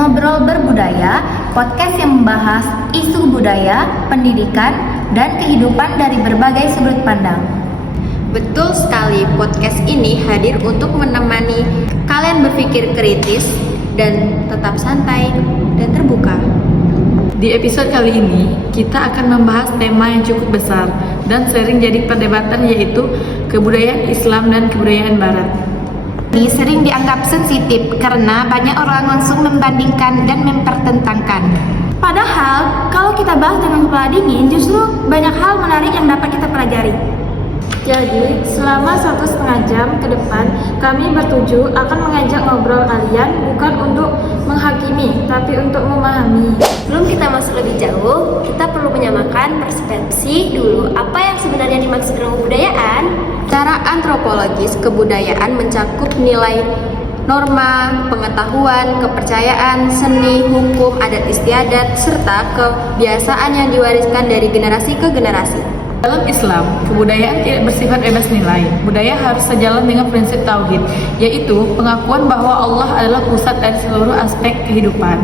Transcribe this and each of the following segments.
Ngobrol Berbudaya, podcast yang membahas isu budaya, pendidikan, dan kehidupan dari berbagai sudut pandang. Betul sekali, podcast ini hadir untuk menemani kalian berpikir kritis dan tetap santai dan terbuka. Di episode kali ini, kita akan membahas tema yang cukup besar dan sering jadi perdebatan, yaitu kebudayaan Islam dan kebudayaan Barat. Ini sering dianggap sensitif karena banyak orang langsung membandingkan dan mempertentangkan. Padahal, kalau kita bahas dengan kepala dingin, justru banyak hal menarik yang dapat kita pelajari. Jadi, selama 1,5 jam ke depan, kami bertuju akan mengajak ngobrol kalian bukan untuk menghakimi, tapi untuk memahami. Sebelum kita masuk lebih jauh, kita perlu menyamakan persepsi dulu apa yang sebenarnya dimaksud dengan kebudayaan. Secara antropologis, kebudayaan mencakup nilai, norma, pengetahuan, kepercayaan, seni, hukum, adat istiadat, serta kebiasaan yang diwariskan dari generasi ke generasi. Dalam Islam, kebudayaan tidak bersifat bebas nilai. Budaya harus sejalan dengan prinsip tauhid, yaitu pengakuan bahwa Allah adalah pusat dari seluruh aspek kehidupan.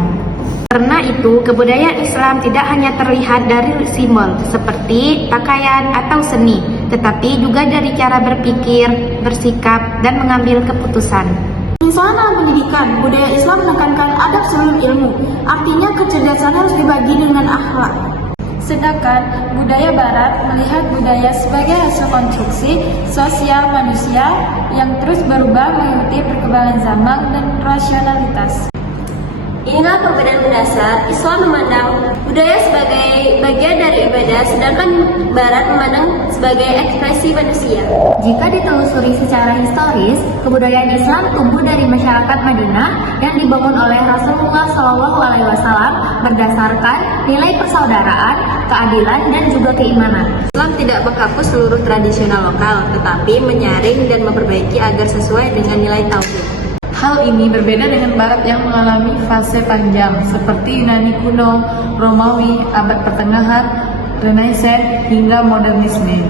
Karena itu, kebudayaan Islam tidak hanya terlihat dari simbol seperti pakaian atau seni, tetapi juga dari cara berpikir, bersikap, dan mengambil keputusan. Misalnya pendidikan, budaya Islam menekankan adab sebelum ilmu, artinya kecerdasan harus dibagi dengan akhlak. Sedangkan budaya Barat melihat budaya sebagai hasil konstruksi sosial manusia yang terus berubah mengikuti perkembangan zaman dan rasionalitas. Inilah perbedaan mendasar. Islam memandang budaya sebagai bagian dari ibadah, sedangkan Barat memandang sebagai ekspresi manusia. Jika ditelusuri secara historis, kebudayaan Islam tumbuh dari masyarakat Madinah yang dibangun oleh Rasulullah SAW berdasarkan nilai persaudaraan, keadilan, dan juga keimanan. Islam tidak menghapus seluruh tradisional lokal, tetapi menyaring dan memperbaiki agar sesuai dengan nilai tauhid. Hal ini berbeda dengan Barat yang mengalami fase panjang seperti Yunani kuno, Romawi, abad pertengahan, Renaissance, hingga modernisme.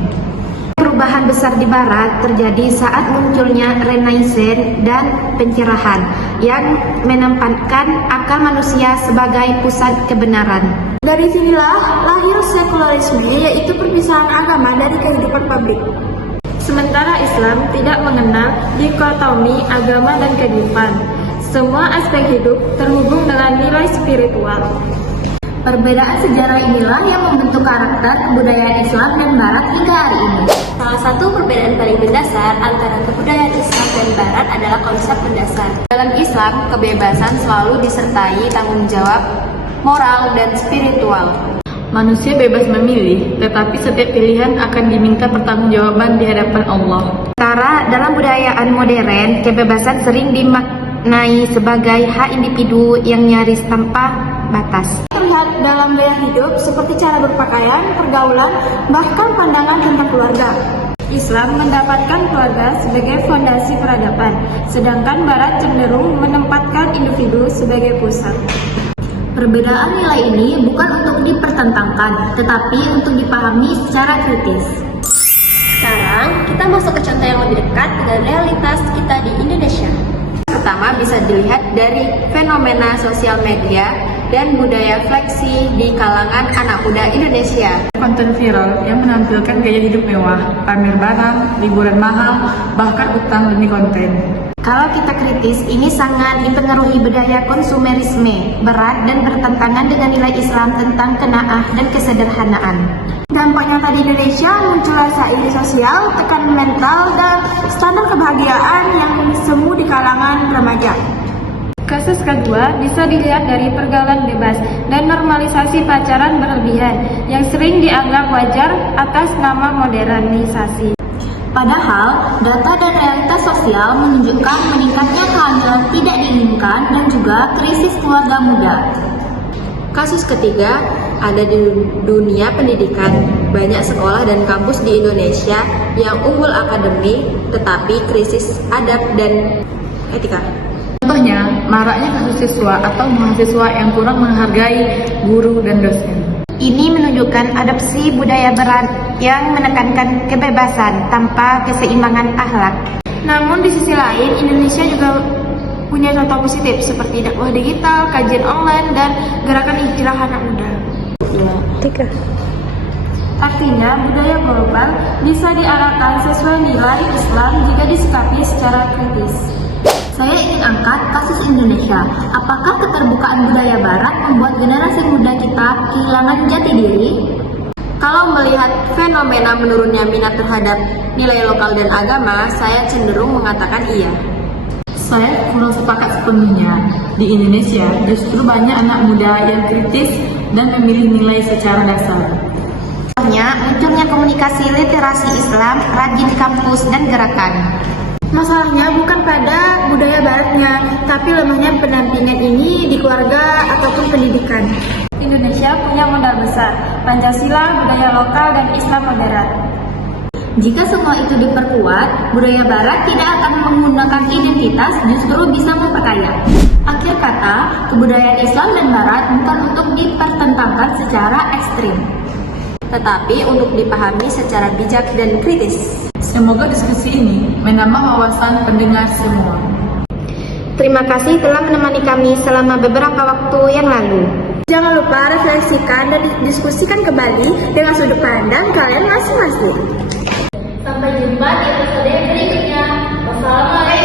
Perubahan besar di Barat terjadi saat munculnya Renaissance dan pencerahan yang menempatkan akal manusia sebagai pusat kebenaran. Dari sinilah lahir sekularisme, yaitu perpisahan agama dari kehidupan publik. Sementara Islam tidak mengenal dikotomi agama dan kehidupan. Semua aspek hidup terhubung dengan nilai spiritual. Perbedaan sejarah inilah yang membentuk karakter kebudayaan Islam dan Barat hingga hari ini. Salah satu perbedaan paling mendasar antara kebudayaan Islam dan Barat adalah konsep mendasar. Dalam Islam, kebebasan selalu disertai tanggung jawab moral dan spiritual. Manusia bebas memilih, tetapi setiap pilihan akan diminta pertanggungjawaban di hadapan Allah. Sementara dalam budayaan modern, kebebasan sering dimaknai sebagai hak individu yang nyaris tanpa batas. Terlihat dalam gaya hidup seperti cara berpakaian, pergaulan, bahkan pandangan tentang keluarga. Islam mendapatkan keluarga sebagai fondasi peradaban, sedangkan Barat cenderung menempatkan individu sebagai pusat. Perbedaan nilai ini bukan untuk dipertentangkan, tetapi untuk dipahami secara kritis. Sekarang, kita masuk ke contoh yang lebih dekat dengan realitas kita di Indonesia. Pertama, bisa dilihat dari fenomena sosial media dan budaya fleksi di kalangan anak muda Indonesia. Konten viral yang menampilkan gaya hidup mewah, pamer barang, liburan mahal, bahkan utang demi konten. Kalau kita kritis, ini sangat dipengaruhi budaya konsumerisme, berat dan bertentangan dengan nilai Islam tentang qanaah dan kesederhanaan. Dampak nyata di Indonesia muncul rasa iri sosial, tekanan mental, dan standar kebahagiaan yang semu di kalangan remaja. Kasus kedua bisa dilihat dari pergaulan bebas dan normalisasi pacaran berlebihan yang sering dianggap wajar atas nama modernisasi. Padahal, data dan realitas sosial menunjukkan meningkatnya kehamilan tidak diinginkan dan juga krisis keluarga muda. Kasus ketiga, ada di dunia pendidikan. Banyak sekolah dan kampus di Indonesia yang unggul akademik tetapi krisis adab dan etika. Contohnya, maraknya kasus siswa atau mahasiswa yang kurang menghargai guru dan dosen. Ini menunjukkan adopsi budaya barat yang menekankan kebebasan tanpa keseimbangan akhlak. Namun di sisi lain, Indonesia juga punya contoh positif seperti dakwah digital, kajian online, dan gerakan hijrah anak muda. Artinya, budaya global bisa diarahkan sesuai nilai Islam jika disikapi secara kritis. Saya ingin angkat kasus Indonesia. Apakah keterbukaan budaya barat membuat generasi muda kita kehilangan jati diri? Kalau melihat fenomena menurunnya minat terhadap nilai lokal dan agama, saya cenderung mengatakan iya. Saya kurang sepakat sepenuhnya. Di Indonesia justru banyak anak muda yang kritis dan memilih nilai secara dasar. Contohnya, munculnya komunikasi literasi Islam rajin di kampus dan gerakan. Masalahnya bukan pada budaya baratnya, tapi lemahnya pendampingan ini di keluarga ataupun pendidikan. Indonesia punya modal besar, Pancasila, budaya lokal, dan Islam moderat. Jika semua itu diperkuat, budaya barat tidak akan menggunakan identitas, justru bisa memperkaya. Akhir kata, kebudayaan Islam dan barat bukan untuk dipertentangkan secara ekstrim, Tetapi untuk dipahami secara bijak dan kritis. Semoga diskusi ini menambah wawasan pendengar semua. Terima kasih telah menemani kami selama beberapa waktu yang lalu. Jangan lupa refleksikan dan diskusikan kembali dengan sudut pandang kalian masing-masing. Sampai jumpa di episode berikutnya. Wassalamualaikum.